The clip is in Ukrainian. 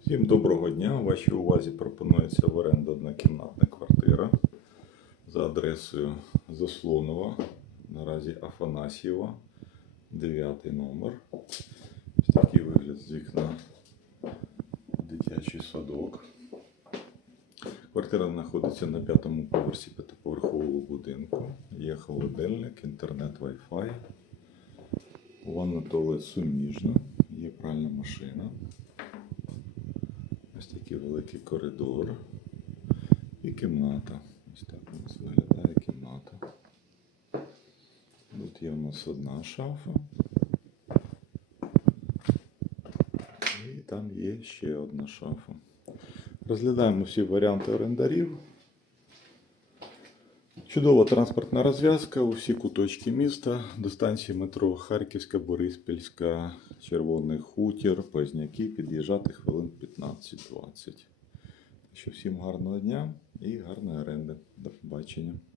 Всім доброго дня. Вашій увазі пропонується в оренду однокімнатна квартира за адресою Заслонова, наразі Афанасьєва, 9 номер. Ось такий вигляд з вікна дитячий садок. Квартира знаходиться на п'ятому поверсі п'ятиповерхового будинку. Є холодильник, інтернет, Wi-Fi. Ванна туалет суміжна, є пральна машина. Ось такий великий коридор і кімната. Ось так у нас виглядає кімната. Тут є у нас одна шафа. І там є ще одна шафа. Розглядаємо всі варіанти орендарів. Чудова транспортна розв'язка у всі куточки міста до станції метро Харківська, Бориспільська, Червоний Хутір, Позняки під'їжджати хвилин 15-20. Що всім гарного дня і гарної оренди. До побачення.